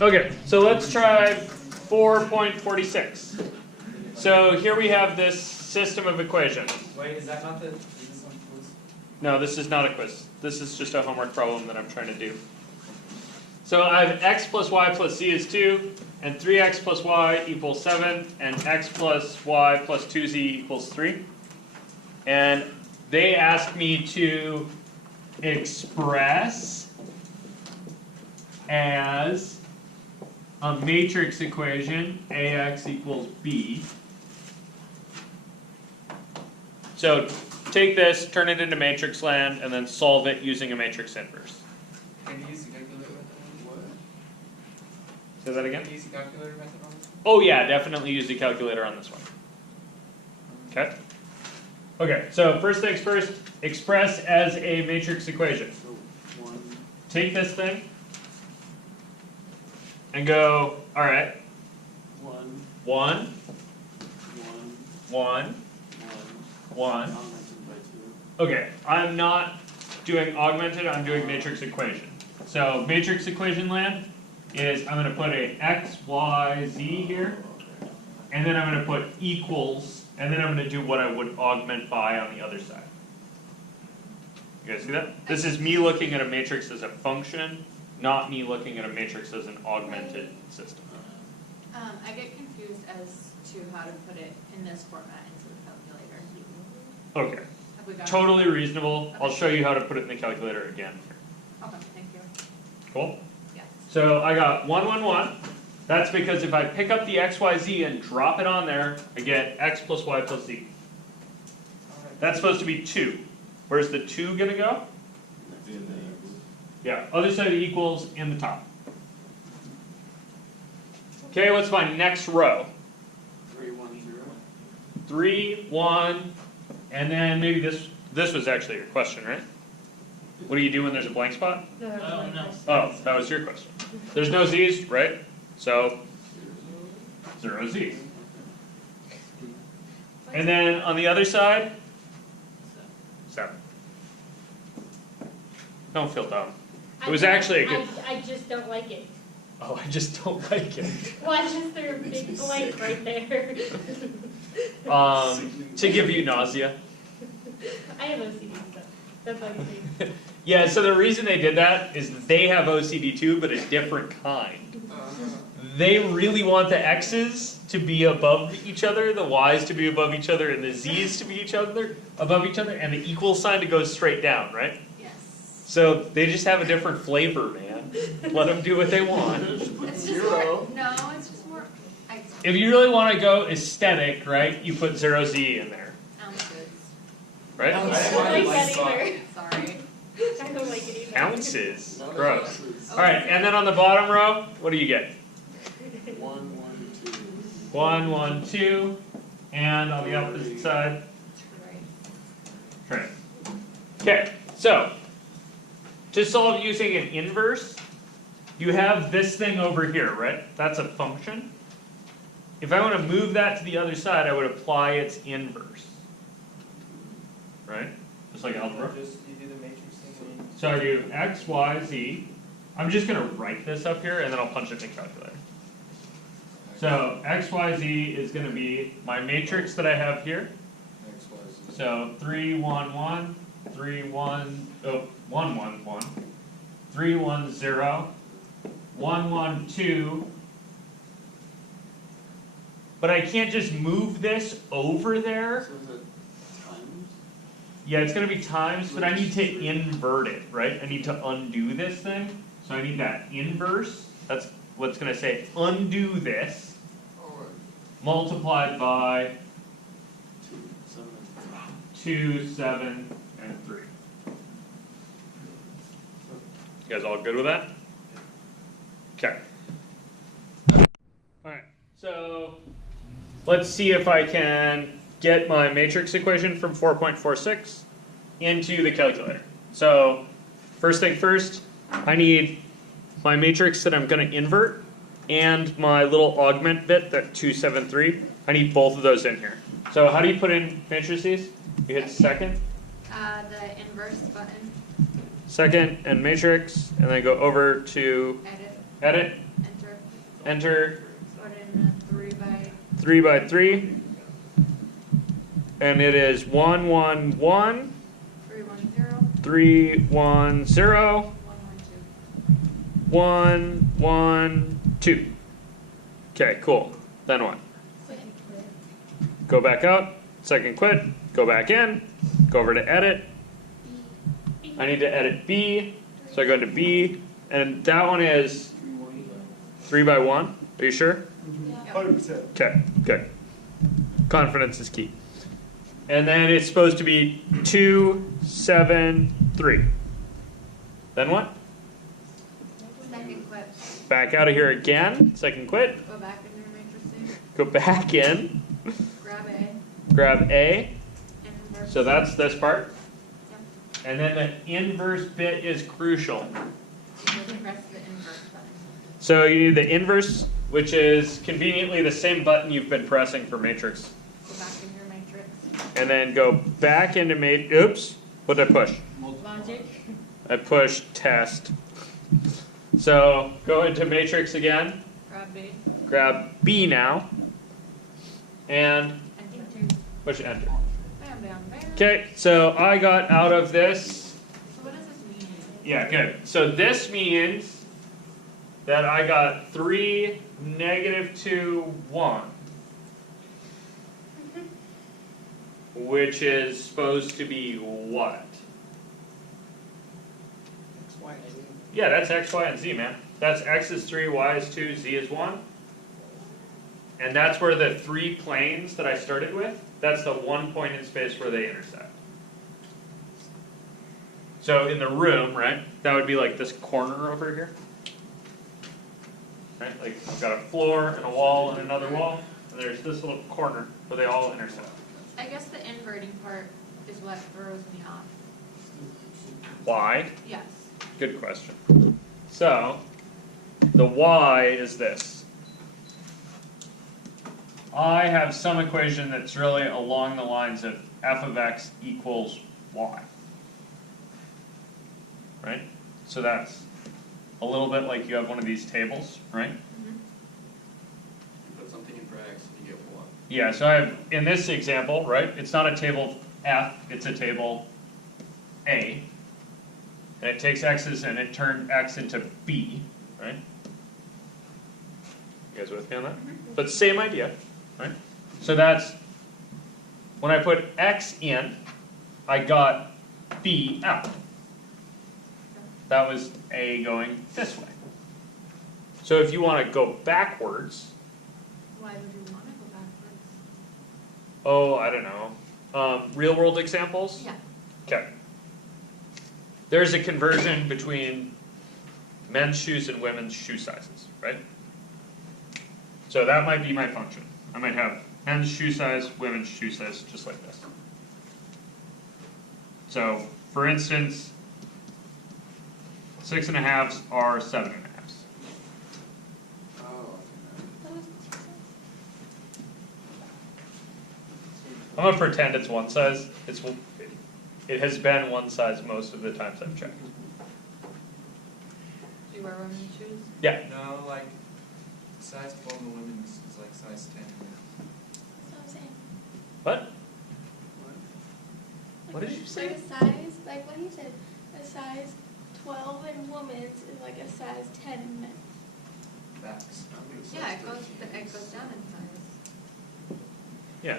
Okay, so let's try 4.46. So here we have this system of equations. Wait, is that not the, is this one quiz? No, this is not a quiz. This is just a homework problem that I'm trying to do. So I have x plus y plus z is 2, and 3x plus y equals 7, and x plus y plus 2z equals 3. And they asked me to express as a matrix equation ax equals b. So take this, turn it into matrix land, and then solve it using a matrix inverse. Can you use the calculator method on this? Say that again? Can you use the calculator method on this one? Oh yeah, definitely use the calculator on this one. Okay? Okay, so first things first, express as a matrix equation. Take this thing and go, alright, 1, 1. Okay, I'm not doing augmented, I'm doing matrix equation. So matrix equation land is I'm going to put a x, y, z here, and then I'm going to put equals, and then I'm going to do what I would augment by on the other side. You guys see that? This is me looking at a matrix as a function, not me looking at a matrix as an augmented system. I get confused as to how to put it in this format into the calculator. Okay, Have we got totally reasonable. I'll show you how to put it in the calculator again. it? Okay, thank you. Cool? Yes. So I got 1, 1, 1. That's because if I pick up the x, y, z and drop it on there, I get x plus y plus z. That's supposed to be 2. Where's the 2 going to go? Yeah, other side of the equals in the top. Okay, what's my next row? 3, 1, 0. 3, 1, and then maybe this was actually your question, right? What do you do when there's a blank spot? Oh, no. Oh, that was your question. There's no z's, right? So 0 z's. And then on the other side, 7. Don't feel dumb. It was actually a good. I just don't like it. Oh, I just don't like it. Why is there a big blank right there? To give you nausea. I have OCD stuff. That's what I'm saying. Yeah, so the reason they did that is they have OCD too, but a different kind. They really want the x's to be above each other, the y's to be above each other, and the z's to be above each other, and the equal sign to go straight down, right? Yes. So they just have a different flavor, man. Let them do what they want. It's just more, no, it's just more. If you really want to go aesthetic, right, you put 0z in there, Ounces. right? I don't like that Sorry. I don't like it either. Ounces. Gross. All right, and then on the bottom row, what do you get? 1, 1, 2. 1, 1, 2, and on the opposite side, trig. Okay, so to solve using an inverse, you have this thing over here, right? That's a function. If I want to move that to the other side, I would apply its inverse, right? Just like algebra. You do the matrix thing. So I do x, y, z. I'm just going to write this up here, and then I'll punch it in the calculator. So x, y, z is going to be my matrix that I have here. X, Y, Z. So 3, 1, 1, 3, 1, oh, 1, 1, 1, 3, 1, 0, 1, 1, 2. But I can't just move this over there. So is it times? Yeah, it's going to be times, but I need to invert it, right? I need to undo this thing. So I need that inverse. That's what's going to say undo this. Multiplied by 2, 7, and 3. You guys all good with that? Okay. Alright, so let's see if I can get my matrix equation from 4.46 into the calculator. So first thing first, I need my matrix that I'm going to invert and my little augment bit, that 273. I need both of those in here. So how do you put in matrices? You hit second, The inverse button. second, and matrix, and then go over to Edit. edit, Enter. enter Put in a 3 by 3 by 3. And it is 1, 1, 1, 3, 1, 0, 3, 1, 0, 1, 1, 1, 1, 2. Okay, cool. Then what? Second quit. Go back out, second quit, go back in, go over to edit. I need to edit B, so I go to B, and that one is 3 by 1. Are you sure? Yeah. 100%. Okay, good. Confidence is key. And then it's supposed to be 2, 7, 3. Then what? Second quit. Back out of here again, second quit, Go back into your matrixing. go back in, Grab A. grab A, And invert. so that's this part. Yep. And then the inverse bit is crucial. You just press the invert button. So you need the inverse, which is conveniently the same button you've been pressing for matrix. Go back into your matrix. And then go back into oops, what did I push? Logic. I pushed test. So go into matrix again, Grab B. grab B now, and Enter. push enter. Bam, bam, bam. Okay, so I got out of this. So what does this mean? Yeah, good. So this means that I got 3, -2, 1. Which is supposed to be what? X, Y, and Z. Yeah, that's X, Y, and Z, man. That's X is 3, Y is 2, Z is 1. And that's where the 3 planes that I started with, that's the one point in space where they intersect. So in the room, right, that would be like this corner over here. Right, like I've got a floor and a wall and another wall, and there's this little corner where they all intersect. I guess the inverting part is what throws me off. Why? Yes. Good question. So, the y is this. I have some equation that's really along the lines of f of x equals y. Right? So that's a little bit like you have one of these tables, right? Mm-hmm. Put something in for X and you get 1. Yeah, so I have, in this example, right, it's not a table F, it's a table A. And it takes X's and it turned X into B, right? You guys with me on that? But same idea, right? So that's, when I put X in, I got B out. That was A going this way. So if you want to go backwards, Why would you want to go backwards? oh, I don't know. Real world examples? Yeah. Okay. There's a conversion between men's shoes and women's shoe sizes, right? So that might be my function. I might have men's shoe size, women's shoe size, just like this. So, for instance, 6.5s are 7.5s. Oh, I'm gonna pretend it's one size. It has been one size most of the times I've checked. Do you wear women's shoes? Yeah. No, like size 12 in women's is like size 10. That's what I'm saying. What? What did you say? Like a size, like what he said, a size 12 in women's is like a size 10 in men's. Facts. Yeah, it goes down in size. Yeah.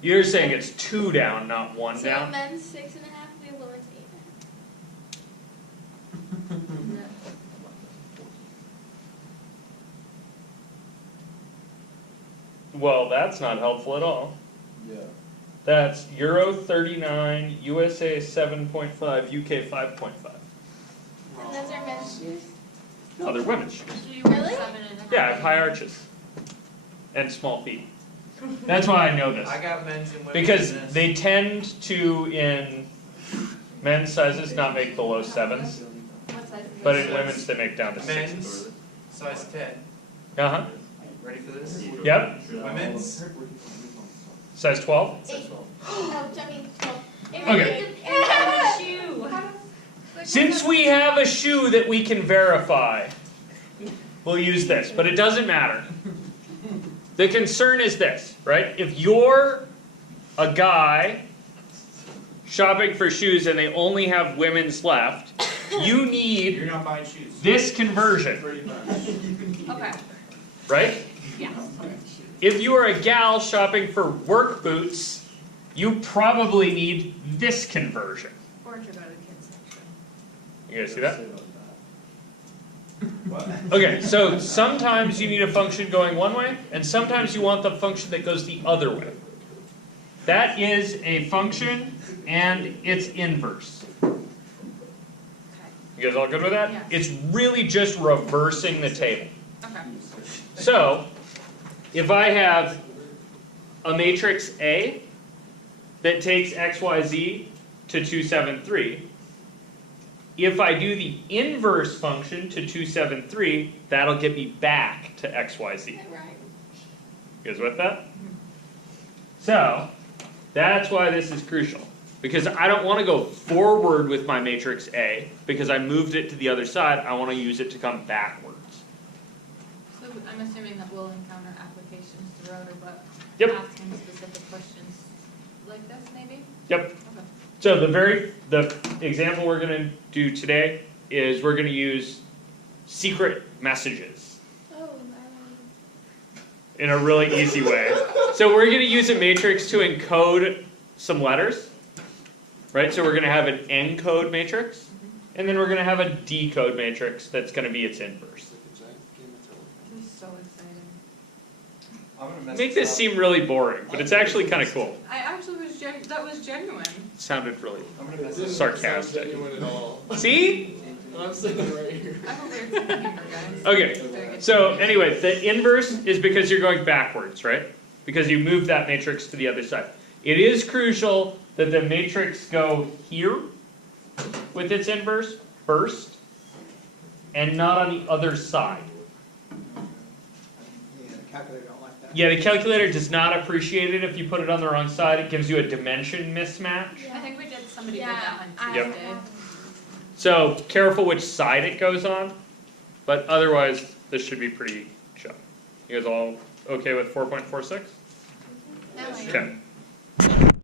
You're saying it's 2 down, not 1 So down? men's 6.5 would be women's 8.5. Well, that's not helpful at all. Yeah. That's Euro 39, USA 7.5, UK 5.5. And those are men's shoes? Oh, they're women's shoes. Do you wear Really? 7.5? Yeah, I have high arches. And small feet. That's why I know this. I got men's and women's. Because in this. they tend to, in men's sizes, not make below 7s. What size is But it? in women's, they make down to 6s. men's size 10. Uh-huh. Ready for this? Yep. Women's Size 12? Oh, Jimmy, 12. Okay. Shoe. Since we have a shoe that we can verify, we'll use this, but it doesn't matter. The concern is this, right? If you're a guy shopping for shoes and they only have women's left, you need You're not buying shoes. this conversion, Pretty much. Okay, right? yeah. If you are a gal shopping for work boots, you probably need this conversion. Or to go to the kids section. You guys see that? Okay, so sometimes you need a function going one way, and sometimes you want the function that goes the other way. That is a function and its inverse. Okay. You guys all good with that? Yeah. It's really just reversing the table. Okay. So, if I have a matrix A that takes x, y, z to 2, 7, 3, if I do the inverse function to 2, 7, 3, that'll get me back to x, y, z. Right. You guys with that? So, that's why this is crucial. Because I don't want to go forward with my matrix A, because I moved it to the other side, I want to use it to come backwards. So I'm assuming that we'll encounter applications throughout, or what? Yep. Asking specific questions like this, maybe? Yep. Okay. So the example we're going to do today is we're going to use secret messages Oh, in a really easy way. So we're going to use a matrix to encode some letters, right? So we're going to have an encode matrix, and then we're going to have a decode matrix that's going to be its inverse. This is so exciting. I'm gonna mess Make this up. seem really boring, but it's actually kind of cool. I actually was that was genuine. It sounded really I'm gonna mess Didn't up. sarcastic. sound genuine at all. See? And I'm sitting right here. I'm a weird sense of humor, guys. Okay. Very good. So anyway, the inverse is because you're going backwards, right? Because you move that matrix to the other side. It is crucial that the matrix go here with its inverse first, and not on the other side. Yeah, the calculator don't like that. Yeah, the calculator does not appreciate it if you put it on the wrong side. It gives you a dimension mismatch. I think we did, somebody Yeah, did that on Yep. Tuesday. So careful which side it goes on, but otherwise this should be pretty chill. You guys all okay with 4.46? Now I am. Okay.